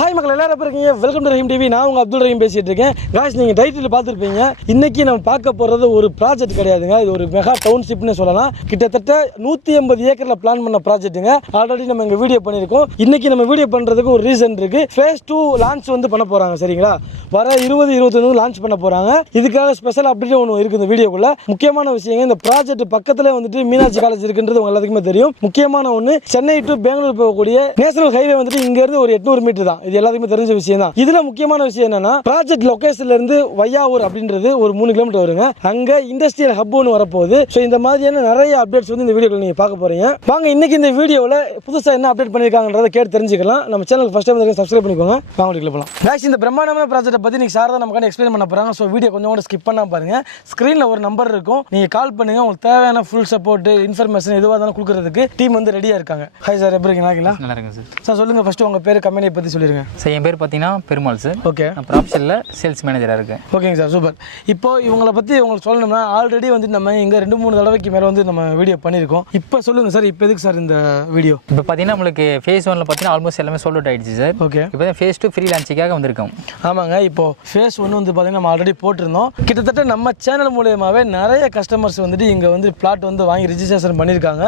Hi மக்கள் எல்லாரும் எப்படி இருக்கீங்க? Welcome to Rahim TV. நான் உங்கள் அப்துல் ரஹீம் பேசிகிட்டு இருக்கேன். காய்ஸ், நீங்கள் டைட்டில் பார்த்துருப்பீங்க. இன்றைக்கி நம்ம பார்க்க போகிறது ஒரு ப்ராஜெக்ட் கிடையாதுங்க. இது ஒரு மெகா டவுன்ஷிப்னு சொல்லலாம். கிட்டத்தட்ட 180 ஏக்கரில் பிளான் பண்ண ப்ராஜெக்ட்டுங்க. ஆல்ரெடி நம்ம இங்கே வீடியோ பண்ணியிருக்கோம். இன்றைக்கி நம்ம வீடியோ பண்ணுறதுக்கு ஒரு ரீசன் இருக்குது. ஃபேஸ் 2 லான்ச் வந்து பண்ண போகிறாங்க. சரிங்களா? வர 20-21 லான்ச் பண்ண போகிறாங்க. இதுக்காக ஸ்பெஷல் அப்டேட் ஒன்று இருக்குது இந்த வீடியோக்குள்ளே. முக்கியமான விஷயங்க, இந்த ப்ராஜெக்ட் பக்கத்தில் வந்துட்டு மீனாட்சி காலேஜ் இருக்குன்றது உங்க எல்லாத்துக்குமே தெரியும். முக்கியமான ஒன்று, சென்னை டு பெங்களூர் போகக்கூடிய நேஷனல் ஹைவே வந்துட்டு இங்கேருந்து ஒரு 800 மீட்டர் தான். இது எல்லாத்துக்குமே தெரிஞ்ச விஷயம் தான். இதுல முக்கியமான விஷயம் என்னன்னா, ப்ராஜெக்ட் லொகேஷன்ல இருந்து வையாவூர் அப்படின்றது ஒரு 3 கிலோமீட்டர் வருங்க. அங்க இண்டஸ்ட்ரியல் ஹப் ஒன்று வரப்போகுது. ஸோ இந்த மாதிரியான நிறைய அப்டேட்ஸ் வந்து இந்த வீடியோவில் நீங்க பார்க்க போறீங்க. வாங்க இன்னைக்கு இந்த வீடியோவில் புதுசாக என்ன அப்டேட் பண்ணியிருக்காங்கன்றதை கேட்டு தெரிஞ்சுக்கலாம். நம்ம சேனல் ஃபர்ஸ்ட் டைம் சப்ஸ்கிரைப் பண்ணிக்கோங்க. வாங்க வீடியோக்குள்ள போகலாம். गाइस, இந்த பிரம்மாண்டமான ப்ராஜெக்ட்டை பத்தி நீங்க சார் தான் நமக்கு எக்ஸ்பிளைன் பண்ண போறாங்க. ஸோ வீடியோ கொஞ்சம் கூட ஸ்கிப் பண்ணாம பாருங்க. ஸ்கிரீன்ல ஒரு நம்பர் இருக்கும், நீங்க கால் பண்ணுங்க. உங்களுக்கு தேவையான ஃபுல் சப்போர்ட் இன்ஃபர்மேஷன் எதுவாக இருந்தாலும் கொடுக்கறதுக்கு டீம் வந்து ரெடியா இருக்காங்க. ஹாய் சார், எப்படி இருக்கீங்களா? நல்லா இருக்குங்க சார். சார் சொல்லுங்க, ஃபர்ஸ்ட் உங்க பேர், கம்பெனியை பத்தி சொல்லிருங்க. சார் என் பேர் பார்த்தீங்கன்னா பெருமாள் சார். ஓகே. நான் ப்ராப்ஷனில் சேல்ஸ் மேனேஜராக இருக்கேன். ஓகேங்க சார், சூப்பர். இப்போ இவங்களை பற்றி உங்களுக்கு சொல்லணும்னா, ஆல்ரெடி வந்து நம்ம இங்கே 2-3 தடவைக்கு மேலே வந்து நம்ம வீடியோ பண்ணியிருக்கோம். இப்போ சொல்லுங்கள் சார், இப்போ எதுக்கு சார் இந்த வீடியோ? இப்போ பார்த்தீங்கன்னா நம்மளுக்கு ஃபேஸ் 1ல் பார்த்தீங்கன்னா ஆல்மோஸ்ட் எல்லாமே சோல்ட் அவுட் ஆயிடுச்சு சார். ஓகே. இப்போ ஃபேஸ் 2 ஃப்ரீ லான்ச்சுக்காக வந்திருக்கோம். ஆமாங்க, இப்போ ஃபேஸ் 1 வந்து பார்த்தீங்கன்னா நம்ம ஆல்ரெடி போட்டிருந்தோம். கிட்டத்தட்ட நம்ம சேனல் மூலியமாகவே நிறைய கஸ்டமர்ஸ் வந்துட்டு இங்கே வந்து பிளாட் வந்து வாங்கி ரிஜிஸ்ட்ரேஷன் பண்ணியிருக்காங்க.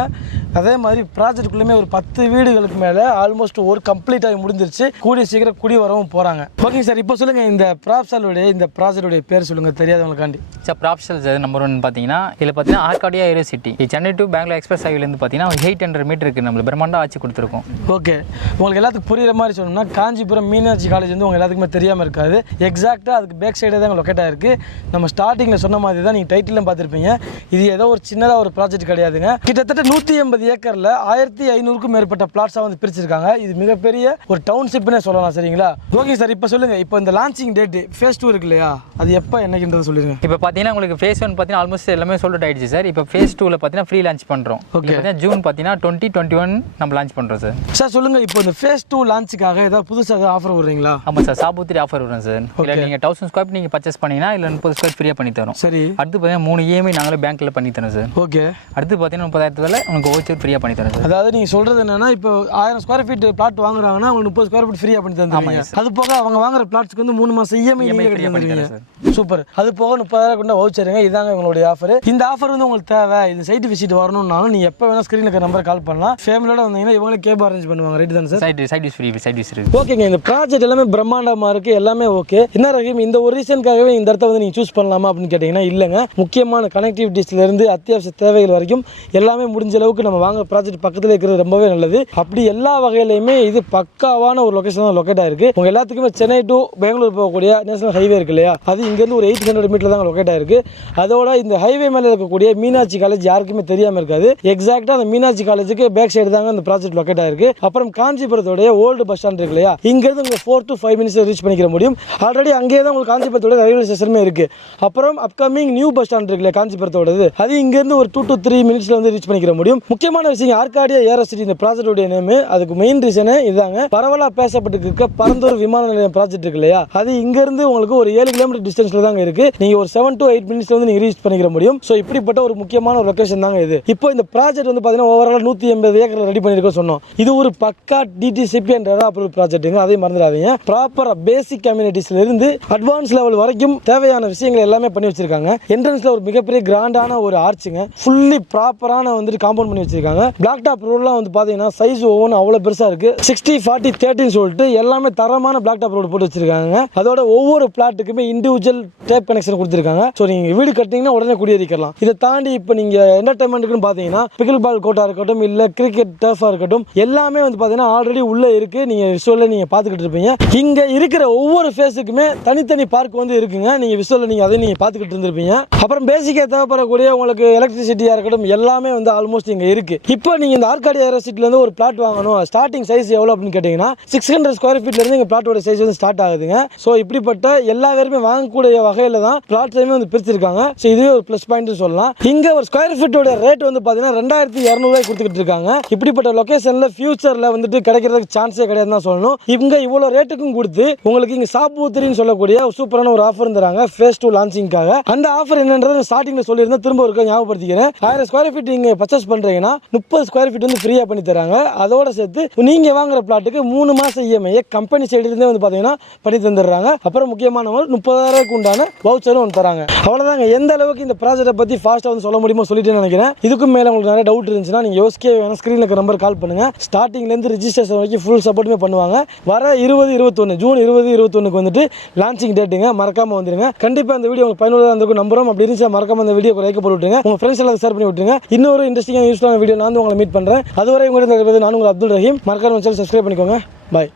அதே மாதிரி ப்ராஜெக்ட்டுக்குள்ளேயுமே ஒரு 10 வீடுகளுக்கு மேலே ஆல்மோஸ்ட் ஒரு கம்ப்ளீட் ஆகி முடிஞ்சிருச்சு. கூடிய சீக்கிரம் குடி வரவும் போகிறாங்க. ஓகேங்க சார், இப்போ சொல்லுங்கள், இந்த ப்ராப்ஷலுடைய இந்த ப்ராஜெக்டுடைய பேர் சொல்லுங்கள், தெரியாதவங்களுக்காண்டி. சார் ப்ராப்ஷல் சார் நம்பர் 1 பார்த்தீங்கன்னா இதில் பார்த்தீங்கன்னா Arcadia university Chennai to Bangalore express ஹைவேலேருந்து பார்த்தீங்கன்னா 800 மீட்டருக்கு நம்மளுக்கு பிரம்மாண்டா ஆட்சி கொடுத்துருக்கோம். ஓகே, உங்களுக்கு எல்லாத்துக்கும் புரியுற மாதிரி சொல்லணும்னா, காஞ்சிபுரம் மீனாட்சி காலேஜ் வந்து உங்கள் எல்லாத்துக்குமே தெரியாமல் இருக்காது. எக்ஸாக்டாக அதுக்கு பேக் சைடே தான் லொக்கேட் ஆகிருக்கு. நம்ம ஸ்டார்டிங்கில் சொன்ன மாதிரி தான், நீங்கள் டைட்டிலும் பார்த்துருப்பீங்க. இது ஏதோ ஒரு சின்னதாக ஒரு ப்ராஜெக்ட் கிடையாதுங்க. கிட்டத்தட்ட 180 ஏக்கரில் 1500க்கும் மேற்பட்ட பிளாட்ஸாக வந்து பிரிச்சிருக்காங்க. இது மிகப்பெரிய ஒரு டவுன்ஷிப்னே சொல்லலாம். சரிங்களா? ஓகே சார், இப்போ சொல்லுங்கள், இப்போ இந்த லான்ச்சிங் டேட் ஃபேஸ் 2 இருக்கு இல்லையா, அது எப்போ என்னைக்குன்றது சொல்லுங்கள். இப்போ பார்த்தீங்கன்னா உங்களுக்கு ஃபேஸ் 1 பார்த்தீங்கன்னா ஆல்மோஸ்ட் எல்லாமே சோல்ட் அவுட் ஆயிடுச்சு சார். இப்போ ஃபேஸ் 2ல் பார்த்தீங்கன்னா ஃப்ரீ லான்ச் பண்ணுறோம். ஓகே. பார்த்தீங்கன்னா ஜூன் பார்த்தீங்கன்னா 2021 நம்ம லான்ச் பண்ணுறோம் சார். சார் சொல்லுங்கள், இப்போ இந்த ஃபேஸ் 2 லான்ச்சுக்காக ஏதாவது புதுசாக ஆஃபர் விடுறீங்களா? ஆமாம் சார், சாபூத்திரி ஆஃபர் வரும் சார். இல்லை நீங்கள் 1000 ஸ்கொயர் ஃபீட் நீங்கள் பர்ச்சேஸ் பண்ணிங்கன்னா இல்லை 30 ஸ்கொயர் ஃப்ரீயாக பண்ணி தரோம். சரி. அடுத்து பார்த்தீங்கன்னா 3 EMI நாங்களே பேங்க்கில் பண்ணி தரோம் சார். ஓகே. அடுத்து பார்த்தீங்கன்னா 30,000 உங்களுக்கு ஓச்சர் ஃப்ரீயாக பண்ணி தரோம் சார். அதாவது நீங்கள் சொல்கிறது என்னன்னா, இப்போ 1000 ஸ்கொயர் ஃபீட் பிளாட் வாங்குறாங்கன்னா உங்களுக்கு 30 ஸ்கொயர் ஃபீட் ஃப்ரீயாக பண்ணி தந்துருவீங்க. அது போக அவங்க வாங்குற பிளாட்ஸ்க்கு வந்து 3 மாதம் EMI ஃப்ரீயாக பண்ணி தருவீங்க. சூப்பர். அது போக 30,000 கொண்ட வவுச்சருங்க. இதாங்க உங்களுடைய ஆஃபர். இந்த ஆஃபர் வந்து உங்களுக்கு தேவை, இந்த சைட் விசிட் வரணும்னாலும் நீங்கள் எப்போ வேணால் ஸ்க்ரீனுக்கு நம்பர் கால் பண்ணலாம். ஃபேமிலியோட வந்தீங்கன்னா இவங்களே கேப் அரேஞ்ச் பண்ணுவாங்க. ரைட் தான் சார்? சைட் விஸ் ஃப்ரீ, சைட் விஸ் ஃப்ரீ. ஓகேங்க, இந்த ப்ராஜெக்ட் எல்லாமே பிரம்மாண்டமாக இருக்குது, எல்லாமே ஓகே. என்ன ரஹீம், இந்த ஒரு ரீசனுக்காகவே இந்த இடத்த வந்து நீங்கள் சூஸ் பண்ணலாமா அப்படின்னு கேட்டிங்கன்னா இல்லைங்க. முக்கியமான கனெக்டிவிட்டிஸ்லேருந்து அத்தியாவசிய தேவைகள் வரைக்கும் எல்லாமே முடிஞ்ச அளவுக்கு நம்ம வாங்க ப்ராஜெக்ட் பக்கத்தில் இருக்கிறது ரொம்பவே நல்லது. அப்படி எல்லா வகையிலையுமே இது பக்காவான ஒரு லொகேஷன் தான் லொக்கேட் ஆயிருக்கு. உங்க எல்லாத்துக்குமே சென்னை டு பெங்களூர் போகக்கூடிய நேஷனல் ஹைவே இருக்கு இல்லையா, அது இங்கேருந்து ஒரு 800 மீட்டர் தான் லொக்கேட் ஆயிருக்கு. அதோட இந்த ஹைவே மேலே இருக்கக்கூடிய மீனாட்சி காலேஜ் யாருக்குமே தெரியாமல் இருக்காது. எக்ஸாக்டாக அந்த மீனாட்சி காலேஜுக்கு பேக் சைடு தாங்க அந்த ப்ராஜெக்ட் லொக்கேட் ஆயிருக்கு. அப்புறம் காஞ்சிபுரத்தோடைய ஓல்டு பஸ் ஸ்டாண்ட் இருக்கு இல்லையா, இங்கேருந்து உங்க 4 to 5 மினிட்ஸ் ரீச் பண்ணிக்கிற முடியும். ஆல்ரெடி அங்கேயே தான் உங்களுக்கு காஞ்சிபுரத்தோட ரயில்வே ஸ்டேஷனுமே இருக்கு. அப்புறம் அப்கமிங் நியூ பஸ் ஸ்டாண்ட் இருக்கு இல்லையா காஞ்சிபுரத்தோடது, அது இங்கேருந்து ஒரு 2 to 3 மினிட்ஸ்ல வந்து ரீச் பண்ணிக்கிற முடியும். முக்கியமான விஷயம், ஆர்காடியா யூனிவர்சிட்டி இந்த ப்ராஜெக்டோட நேம். அதுக்கு மெயின் ரீசனே இதாங்க. பரவலா பேசப்பட்டு இருக்க பரந்தூர் விமான நிலையம் ப்ராஜெக்ட் இருக்கு இல்லையா, அது இங்கிருந்து உங்களுக்கு ஒரு 7 கிலோமீட்டர் டிஸ்டன்ஸ்ல தாங்க இருக்கு. நீங்க ஒரு 7 to 8 மினிட்ஸ்ல வந்து நீங்க ரீச் பண்ணிக்கிற முடியும். ஸோ இப்படிப்பட்ட ஒரு முக்கியமான ஒரு லொகேஷன் தாங்க இது. இப்போ இந்த ப்ராஜெக்ட் வந்து பார்த்தீங்கன்னா ஓவரால் 180 ஏக்கர் ரெடி பண்ணிருக்கோம் சொன்னோம். இது ஒரு பக்கா DTCP என்ற அப்ரூவ் ப்ராஜெக்ட்டுங்க, அதையும் மறந்துடாதீங்க. ப்ராப்பரா பேசிக் கம்யூனிட்டிஸ்ல இருந்து அட்வான்ஸ் லெவல் வரைக்கும் தேவையான விஷயங்கள் எல்லாமே பண்ணி வச்சிருக்காங்க. என்ட்ரன்ஸ்ல ஒரு மிகப்பெரிய கிராண்டான ஒரு ஆர்ச்சுங்க, ஃபுல்லி ப்ராப்பரான வந்துட்டு காம்பவுண்ட் பண்ணி வச்சிருக்காங்க. பிளாக் டாப் ரோட்லாம் வந்து பார்த்தீங்கன்னா சைஸ் ஒவ்வொன்றும் அவ்வளோ பெருசா இருக்கு. 60-40-13 சொல்லிட்டு எல்லாமே தரமான பிளாக் டாப் ரோடு போட்டு வச்சிருக்காங்க. அதோட ஒவ்வொரு பிளாட்டுக்குமே இண்டிவிஜுவல் டேப் கனெக்ஷன் கொடுத்துருக்காங்க. ஸோ நீங்க வீடு கட்டிங்கன்னா உடனே குடியேறிக்கலாம். இதை தாண்டி இப்போ நீங்க என்டர்டைன்மெண்ட்டுக்குன்னு பார்த்தீங்கன்னா பிக்கிள் பால் கோர்ட்டா இருக்கட்டும், இல்ல கிரிக்கெட் டர்ஃபா இருக்கட்டும், எல்லாமே வந்து பார்த்தீங்கன்னா ஆல்ரெடி உள்ள இருக்கு. நீங்க விஷுவல்ல நீங்க பார்த்துக்கிட்டு இருப்பீங்க. இங்க இருக்கிற ஒவ்வொரு ஃபேஸுக்குமே தனித்தனி பார்க் வந்து இருக்குங்க. நீங்க விஷுவல்ல நீங்க அதை நீங்க பார்த்துக்கிட்டு இருந்திருப்பீங்க. அப்புறம் பேசிக்கா தேவைப்படக்கூடிய உங்களுக்கு எலக்ட்ரிசிட்டியா இருக்கட்டும், எல்லாமே வந்து ஆல்மோஸ்ட் இங்க இருக்கு. இப்போ நீங்க இந்த ஆர்காடியா யூனிவர்சிட்டில இருந்து ஒரு பிளாட் வாங்கணும், ஸ்டார்டிங் சைஸ் எவ்வளவு அப்படின்னு கேட்டீங்கன்னா 600 ஸ்கொயர் ஃபீட்ல இருந்து எங்க பிளாட்டோட சைஸ் வந்து ஸ்டார்ட் ஆகுதுங்க. ஸோ இப்படிப்பட்ட எல்லா பேருமே வாங்கக்கூடிய வகையில தான் பிளாட்ஸையுமே வந்து பிரிச்சிருக்காங்க. ஸோ இதுவே ஒரு ப்ளஸ் பாயிண்ட் சொல்லலாம். இங்க ஒரு ஸ்கொயர் ஃபீட்டோட ரேட் வந்து பாத்தீங்கன்னா 2200 ரூபாய் கொடுத்துக்கிட்டு இருக்காங்க. இப்படிப்பட்ட லொகேஷன்ல ஃபியூச்சர்ல வந்துட்டு கிடைக்கிறதுக்கு சான்ஸே கிடையாதுன்னு தான் சொல்லணும். இவங்க இவ்வளவு ரேட்டுக்கும் கொடுத்து உங்களுக்கு இங்க சாபூத்திரின்னு சொல்லக்கூடிய சூப்பரான ஒரு ஆஃபர் தராங்க ஃபேஸ் 2 லான்ச்சிங்காக. அந்த ஆஃபர் என்னன்றது ஸ்டார்டிங்ல சொல்லியிருந்தேன், திரும்ப ஒரு ஞாபகப்படுத்திக்கிறேன். 1000 ஸ்கொயர் ஃபீட் நீங்க பர்ச்சேஸ் பண்றீங்கன்னா 30 ஸ்கொயர் ஃபீட் வந்து ஃப்ரீயா பண்ணி தராங்க. அதோட சேர்த்து நீங்க வாங்குற பிளாட்டுக்கு 3 மாசம் EMI இஎம்ஐயை கம்பெனி சைடுலேருந்தே வந்து பார்த்தீங்கன்னா பண்ணி தந்துடுறாங்க. அப்புறம் முக்கியமான 30,000 உண்டான வவுச்சரும் வந்து தராங்க. அவ்வளோதாங்க. எந்த அளவுக்கு இந்த ப்ராஜெக்ட்டை பற்றி ஃபாஸ்ட்டாக வந்து சொல்ல முடியுமோ சொல்லிட்டு நினைக்கிறேன். இதுக்கும் மேலே உங்களுக்கு நிறைய டவுட் இருந்துச்சுன்னா நீங்கள் யோசிக்கவே வேணும், ஸ்க்ரீனில் இருக்க நம்பர் கால் பண்ணுங்கள். ஸ்டார்டிங்லேருந்து ரிஜிஸ்ட்ரேஷன் வரைக்கும் ஃபுல் சப்போர்ட்டுமே பண்ணுவாங்க. வர 20-21 ஜூன் 20-21 வந்துட்டு லான்ச்சிங் டேட்டுங்க. மறக்காம வந்துருங்க. கண்டிப்பாக இந்த வீடியோ உங்களுக்கு பயனுள்ளதாக இருந்திருக்கும் நம்புறோம். அப்படி இருந்துச்சு மறக்காம இந்த வீடியோ லைக் போட்டு விட்டுருங்க. உங்கள் ஃப்ரெண்ட்ஸ் எல்லாம் ஷேர் பண்ணி விட்டுருங்க. இன்னொரு இன்ட்ரெஸ்டிங்கான யூஸ்ஃபுல்லான வீடியோ நான் வந்து உங்களை மீட் பண்ணுறேன். அதுவரை உங்களிடம் நான் உங்கள் அப்துல் ரஹீம். மறக்காம சேனல் சப்ஸ்கிரைப் பண்ணிக்கோங்க.